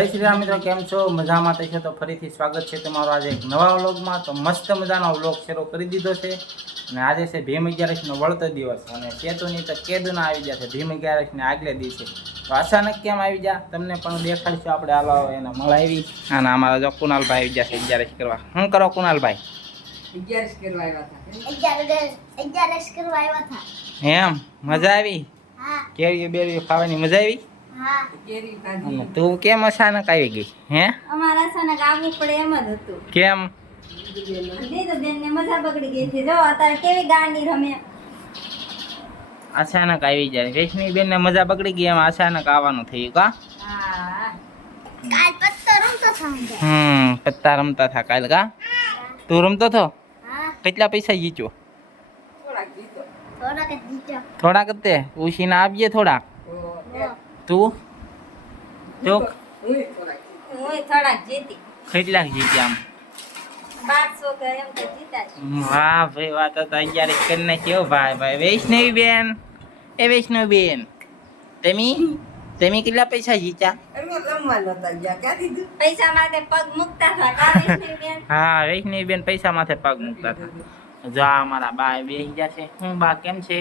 જય શ્રી રામ મિત્રો કેમ છો? મજામાં તો છે તો ફરીથી સ્વાગત છે તમારું આજે એક નવા વ્લોગમાં. તો મસ્ત મજાનો વ્લોગ શરૂ કરી દીધો છે અને આજે છે ભીમ અગિયારસનો વળતો દિવસ અને કેતુની તો કેદના આવી ગયા છે ભીમ અગિયારસને આગલે દિવસે. તો અચાનક કેમ આવી ગયા? તમને પણ દેખાડશું આપણે હાલો એને મળાવી અને અમારા જો કુનાલભાઈ આવી ગયા છે અગિયારસ કરવા. શું કરો કુનાલભાઈ? અગિયારસ કરવા આવ્યા હતા. અગિયાર અગિયારસ કરવા આવ્યા હતા. એમ? મજા આવી? હા. કેરી ખાવાની મજા આવી? તું કેમ અચાનક આવી ગઈ હે? અમારા અચાનક આવવું પડે એમ જ હતું. કેમ? બેન ને મજા બગડી ગઈ છે જો અત્યારે કેવી ગાંડી રમે. અચાનક આવી જાય. રેશમી બેન ને મજા બગડી ગઈ એમાં અચાનક આવવાનું થયું કા? કાલ પત્તો રમતો સાંજે હમ પત્તા રમતા હતા કાલ કા? તું રમતો હતો? કેટલા પૈસા જીત્યો? થોડાક જીતો થોડાક જીત્યો. થોડાક જ તે? ઉછીને આપજે થોડાક. તો? જીતી. કેટલાક જીત્યા આમ. વાહ ભાઈ વાત તો અગિયાર કરી કેવો ભાઈ ભાઈ. વૈષ્ણવી બેન. એ વૈષ્ણવી બેન. તમે? તમે કેટલા પૈસા જીત્યા? હા વૈષ્ણવી બેન પૈસા માથે પગ મૂકતા હતા. જો અમારા બા બે ગયા છે. હું બા કેમ છે?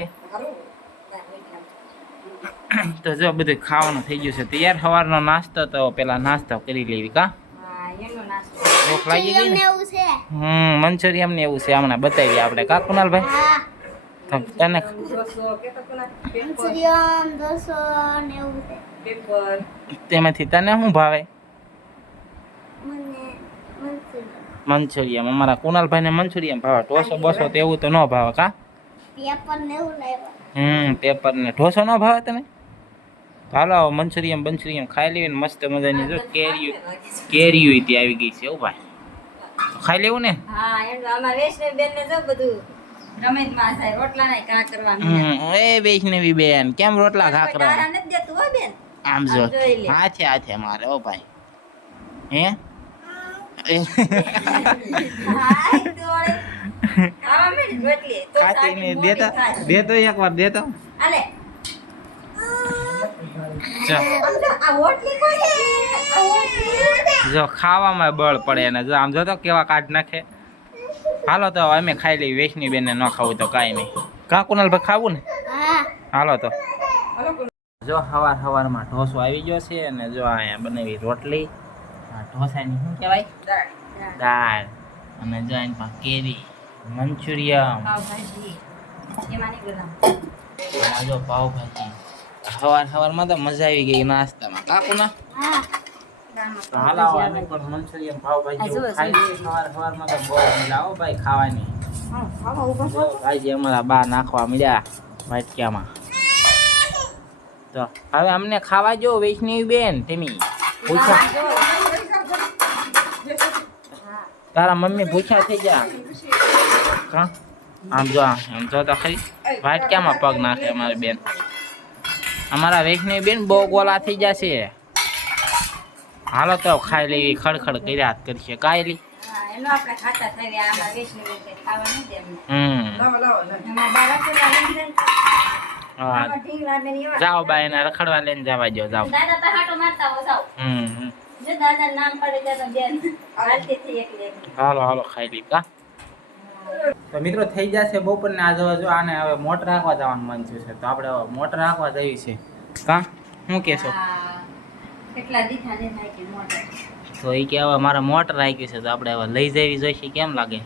તો જો બધું ખાવાનું થઈ ગયું છે. તૈયાર સવારનો નાસ્તો તો પેલા નાસ્તો કરી લેવી કા? હા એનો નાસ્તો. ભૂખ લાગી ગઈ ને? હમ મંચુરિયમ ને એવું છે. હમણાં બતાવીએ આપણે. કા કુનાલભાઈ તને તેમાંથી તને શું ભાવે? મને મંચુરિયમ અમારા કુનાલભાઈને મંચુરિયમ ભાવે. ઢોસો બસો તો એવું તો ન ભાવે કા? પેપર ને એવું હમ પેપર ને ઢોસો ન ભાવે તને? હાલો મંચુરિયમ મંચુરિયમ ખાઈ લેવી ને મસ્ત મજાની જો કેરીઓ કેરીઓ હતી આવી ગઈ છે એવું ભાઈ. ખાઈ લેવું ને? હા એમ અમારા વૈષ્ણવ બેન ને જો બધું રમેશમાં થાય રોટલા નાય કા કરવાનું એ વૈષ્ણવી બેન કેમ રોટલા તારા નથી દેતું હો બેન. આમ જો હાથે હાથે છે આ છે મારે ઓ ભાઈ. હે? દેતો? એક વાર દેતો? આલે જો. ખાવામાં બળ પડે ને જો આમ જો તો કેવા કાઢ નાખે. હાલો તો અમે ખાઈ લઈ વૈષ્ણવી બેન ને ખાવું તો કાંઈ નહીં. કા કુનાલ ભાઈ ખાવું ને? હાલો તો. જો હવાર હવારમાં ઢોસો આવી ગયો છે અને જો અહીંયા બનાવી રોટલી. ઢોસા ઢોસાની શું કહેવાય? દાળ. અને જો એની પાસે કેરી. મંચુરિયમ જો પાવભાજી. હવાર હવારમાં તો મજા આવી ગઈ નાસ્તામાં. કાકુ ના? પણ પાવભાજી ખાઈ તો બહુ ભાઈ ખાવાની. અમારા બા નાખવા મળ્યા વાટક્યામાં. તો હવે અમને ખાવા જો વૈષ્ણવી બેન તેમી પૂછા. તારા મમ્મી ભૂખ્યા થઈ ગયા. કા આમ જો આમ જો તો ખરી. વાટક્યામાં પગ નાખે અમારી બેન. અમારા વૈષ્ણવી બેન બહુ ગોલા થઈ જશે. હાલો તો ખાઈ લેવી ખડખડ કર્યા જ કરશે કાયલી. જાઓ બા એને રખડવા લઈને જવા દો જાઓ. હાલો હાલો ખાઈ કા? તો મિત્રો થઈ જશે બપોરને આ જવા જો આને હવે મોટર રાખવા જવાનું મન થયું છે. તો આપણે મોટર રાખવા જઈએ છે કા? શું કહેશો? કેટલા દીઠા થાય કે મોટર તો એ કે હવે મારે મોટર રાખ્યું છે તો આપણે હવે લઈ જવી જોઈશે કેમ લાગે?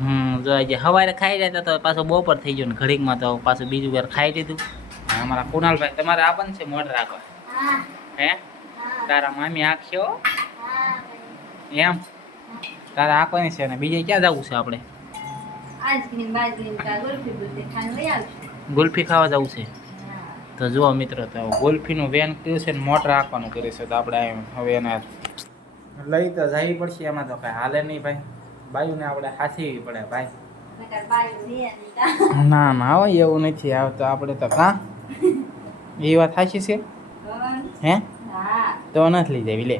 હમ જો આજે સવારે ખાઈ રહ્યા તો પાછો બપોર થઈ ગયું ને ઘડીકમાં તો પાછું બીજું વાર ખાઈ લીધું. અમારા કુનાલભાઈ તમારે આપવાનું છે મોટર રાખવા? હે. તારા મામી આખ્યો એમ? તારે આપવાની છે ને? બીજે ક્યાં જવું છે આપણે? ગુલ્ફી ખાવા જવું છે? તો જુઓ મિત્રો તો ગુલ્ફીનું વેન કર્યું છે ને મોટર આપવાનું કર્યું છે તો આપણે હવે એને લઈ તો જવી પડશે એમાં તો કાંઈ હાલે નહીં ભાઈ. બાયુને આપણે હાથીવી પડે ભાઈ. ના ના હોય એવું નથી. આવતો આપણે તો કાં? એ વાત સાચી છે? હે. તો નથી લઈ જવી લે.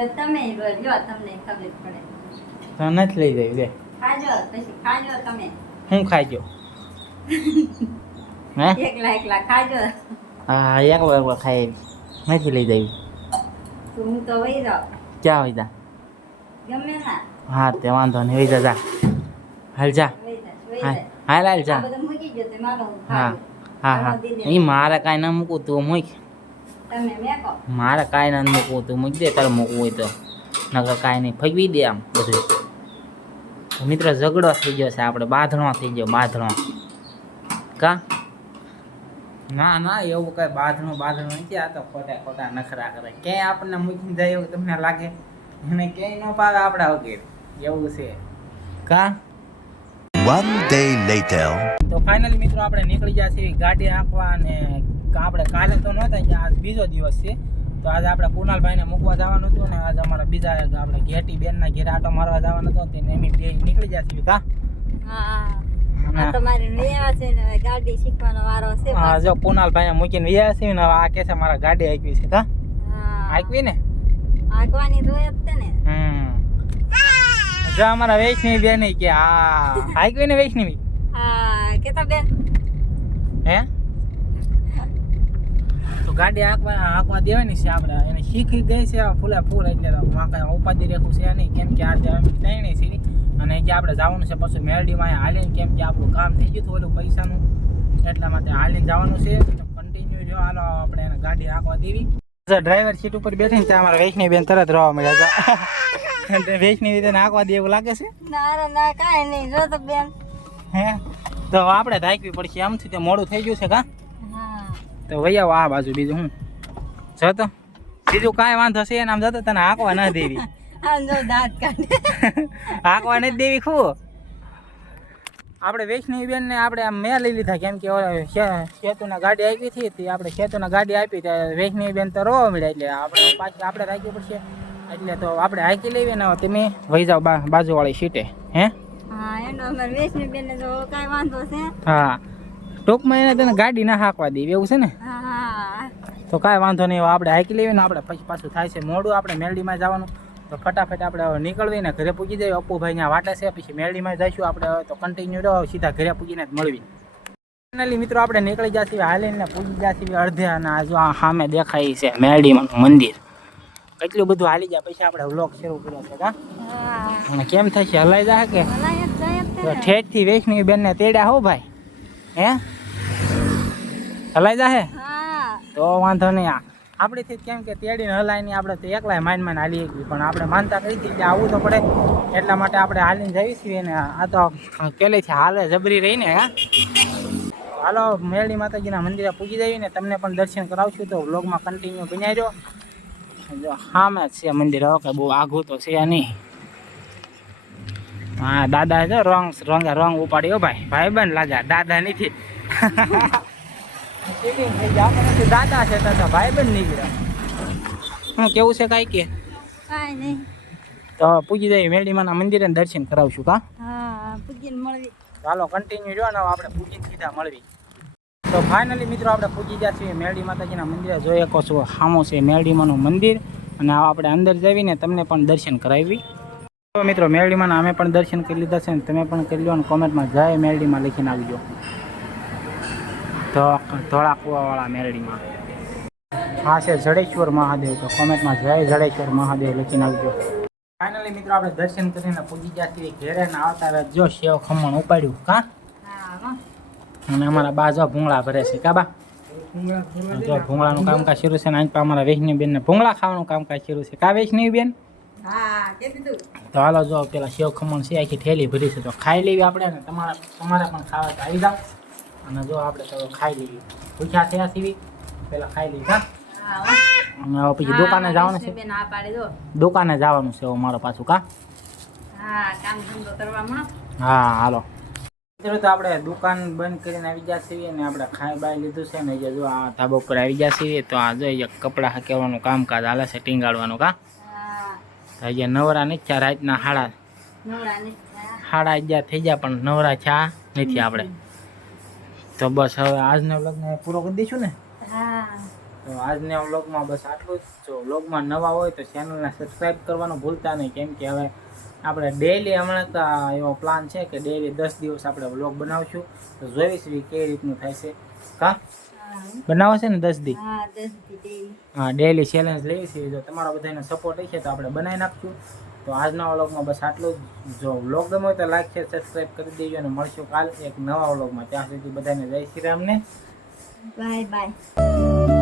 તો તમે લ્યો તમને ખબર પડે. તો નથી લઈ જાય બે ખાજો પછી ખાજો તમે. હું ખાજો હે? એકલા એકલા ખાજો. હા એક વાર ખાઈ નથી લઈ જાય. તું હું તો વહી જાઉં. ક્યાં હોય જા? ગમે ના. હા તે વાંધો નહીં હોય જા જા. હાલ જા. વહી હા જા. હાલ હાલ જા. હા હા હા એ મારે કાંઈ ના મૂકું તું મૂક. તમે મેકો મારે કાંઈ ના મૂકવું તું. મૂકી દે તારે મૂકવું હોય તો. નકર કાંઈ નહીં. ફગવી દે આમ બધું. મિત્ર ઝઘડો થઈ ગયો છે આપણે. બાંધણો થઈ ગયો બાંધણો. કા? ના ના એવું કઈ બાંધણું બાંધણું નથી. આ તો ખોટા ખોટા નખરા કરે. ક્યાંય આપણને મૂકીને જાય એવું તમને લાગે? અને ક્યાંય ન પાવે આપણા વગેરે. એવું છે. કા? One day later. તો ફાઇનલી મિત્રો આપણે નીકળી ગયા છીએ ગાડી આંકવા અને આપણે કાલે તો નહોતા કે આજ બીજો દિવસ છે. તો આજે આપણે કુનાલભાઈને મૂકવા જવાનું હતું ને આજ અમારા બીજા આપણે ઘેટી બેનના ઘેર આટો મારવા જવાનું હતું તેને એમ બે નીકળી જાય છીએ હા આ તમારી નિયા છે ને હવે ગાડી શીખવાનો વારો છે હા જો કુનાલભાઈને મૂકીને વ્યા ને આ કે છે મારા ગાડી આંકવી છે કા? આંકવી ને? હમ. જો અમારા વૈષ્ણવી બેન કે હા આંકવી ને વૈષ્ણવી? હા કેતા બેન? હે? તો ગાડી આંકવા આંકવા દેવાની છે આપણે. એને શીખી ગઈ છે ફૂલે ફૂલ એટલે માં કાંઈ ઉપાધિ રેખું છે નહીં. કેમ કે આજે અમે ત્રણેય છીએ. અને કે આપણે જવાનું છે પછી મેરડીમાં હાલીને કેમ કે આપણું કામ થઈ ગયું હતું ઓલું પૈસાનું. એટલા માટે હાલીને જવાનું છે. તો કન્ટિન્યુ જો હાલો આપણે એને ગાડી આંકવા દેવી. ડ્રાઈવર સીટ ઉપર બેઠીને ત્યાં અમારા વૈષ્ણવી બેન તરત રહેવા મળ્યા હતા. વૈષ્ણવી બેન આંકવા દે એવું લાગે છે? ના ના કાંઈ નહીં. જો તો બેન. હે? તો આપણે ધાકવી પડશે. આમ થી તે મોડું થઈ ગયું છે કા? તો વહી આવો આ બાજુ બીજું હું? જો તો. બીજું કાંઈ વાંધો છે આમ જતો તને હાંકવા ન દેવી. હાંકવા નથી દેવી ખું. આપણે વૈષ્ણવી બેન ને આપણે આમ મેં લઈ લીધા કેમ કે ખેતુના ગાડી આપી હતી તે આપણે સેતુના ગાડી આપી ત્યારે વૈષ્ણવી બેન તો રોવા મળ્યા એટલે આપણે પાછી આપણે રાખવી પડશે. એટલે તો આપણે હાંકી લેવી ને તમે વહી જાઓ બાજુવાળી સીટે હે? હા એનો અમારે વૈષ્ણવી બેન તો કાંઈ વાંધો છે. હા. ટૂંકમાં એને તને ગાડી ના હાંકવા દેવી એવું છે ને? તો કાંઈ વાંધો નહીં આપણે હાકી લેવી ને આપણે પછી પાછું થાય છે મોડું આપણે મેલડીમાં જવાનું. તો ફટાફટ આપણે હવે નીકળવી ને ઘરે પૂગી જઈએ અપ્પુભાઈ ત્યાં વાટે છે પછી મેલડીમાં જઈશું આપણે હવે તો કન્ટિન્યુ રહો સીધા ઘરે પૂગીને જ મળવી. ફાઇનલી મિત્રો આપણે નીકળી જાય છીએ હાલીને પૂગી જાય છીએ અડધે અને આજુ આ સામે દેખાય છે મેલડીમાંનું મંદિર. એટલું બધું હાલી જાય પછી આપણે વ્લોગ શરૂ કર્યો છે કા? હા. અને કેમ થશે હલાઈ જાય કે? ભલાય જ જાય જ ને. ઠેઠથી વૈષ્ણવી બેનને તેડ્યા હો ભાઈ. હે? હલાઈ જાહે? હા. તો વાંધો નહીં આ. આપણીથી કેમ કે તેડીને હલાય નહીં આપણે તો એકલાય માન માઇન હાલી શકીએ પણ આપણે માનતા કરી હતી કે આવવું તો પડે. એટલા માટે આપણે હાલીને જઈશું છીએ ને આ તો પહેલેથી હાલે જબરી રહીને હા? હાલો મેરડી માતાજીના મંદિરે પૂજી જઈએ ને તમને પણ દર્શન કરાવશું તો વ્લોગમાં કન્ટિન્યુ બન્યા જો જો સામે જ છે મંદિર ઓકે બહુ આઘું તો છે નહીં. હા દાદા જો રંગ રંગે રોંગ ઉપાડ્યો ભાઈ ભાઈ. બન લાગ્યા દાદા નથી. દાદા છે દાદા ભાઈ બન નીકળ્યા હું કેવું છે કાંઈ કે? કાંઈ નહીં. તો પૂજી જાય મેરડીમાના મંદિરે દર્શન કરાવશું કા? હા પૂજીને મળવી. ચાલો કન્ટિન્યુ જો ને આપણે પૂજી સીધા મળવી. તો ફાઇનલી મિત્રો આપણે પૂજી ગયા છીએ મેરડી માતાજીના મંદિરે. જોઈ શકો છો સામું છે મેરડીમાનું મંદિર. અને આપણે અંદર જઈને તમને પણ દર્શન કરાવી. તો મિત્રો મેરડીમાના અમે પણ દર્શન કરી લીધા છે ને તમે પણ કરી લો અને કોમેન્ટમાં જય મેરડીમાં લખીને આવજો તો ધોળા કુવાવાળા મેરડીમાં હા છે, જડેશ્વર મહાદેવ. તો કોમેન્ટમાં જય જડેશ્વર મહાદેવ લખીને આવજો ફાઇનલી મિત્રો, આપણે દર્શન કરીને પૂજી ગયા છીએ ઘેરે ને આવતા વેત જો સેવ ખમણ ઉપાડ્યું. કા? હા હો. અને અમારા બા જો ભૂંગળા ભરે છે. કા બા? જો ભૂંગળાનું કામકાજ શરૂ છે ને અહીં પણ અમારા વૈષ્ણવી બેન ને ભૂંગળા ખાવાનું કામકાજ શરૂ છે. કા વૈષ્ણવી બેન હા કે દીધું તો હાલો જો પેલા સેવ ખમણ છે આખી થેલી ભરી છે. તો ખાઈ લેવી આપણે ને તમારા તમારે પણ ખાવા તો આવી જાઓ. અને જો આપણે તો ખાઈ લેવી ભૂખ્યા થયા સીવી પેલા ખાઈ લેવી હા? અને હવે પછી દુકાને જવાનું છે. દુકાને જવાનું છે મારો પાછું કા? હા હાલો. મિત્રો તો આપણે દુકાન બંધ કરીને આવી ગયા છીએ અને આપણે ખાઈ બાઈ લીધું છે ને જો આ ધાબા ઉપર આવી ગયા છીએ તો આ જો કપડા હકેવાનું કામકાજ હાલે છે ટીંગાડવાનું કા? અહીંયા નવરા નથી થયા રાતના હાડા હાડા અગિયાર થઈ ગયા પણ નવરા થયા નથી આપણે. તો બસ હવે આજનો વ્લોગને પૂરો કરી દઈશું ને? હા. તો આજના વ્લોગમાં બસ આટલું જ. જો વ્લોગમાં નવા હોય તો ચેનલને સબસ્ક્રાઈબ કરવાનું ભૂલતા નહીં કેમ કે હવે આપણે ડેઈલી હમણાં તો એવો પ્લાન છે કે ડેઈલી દસ દિવસ આપણે વ્લોગ બનાવશું. તો જોઈશું કેવી રીતનું થાય છે. કા? બનાવો છે ને દસ દી હા ડેલી ચેલેન્જ લઈએ છીએ જો તમારો બધાનો સપોર્ટ હશે તો આપણે બનાવી નાખશું. તો આજના વ્લોગમાં બસ આટલું જ. જો વ્લોગ ગમે હોય તો લાઈક છે સબસ્ક્રાઈબ કરી દેજો અને મળશું કાલ એક નવા વ્લોગમાં. ત્યાં સુધી બધાને જય શ્રી રામને બાય બાય.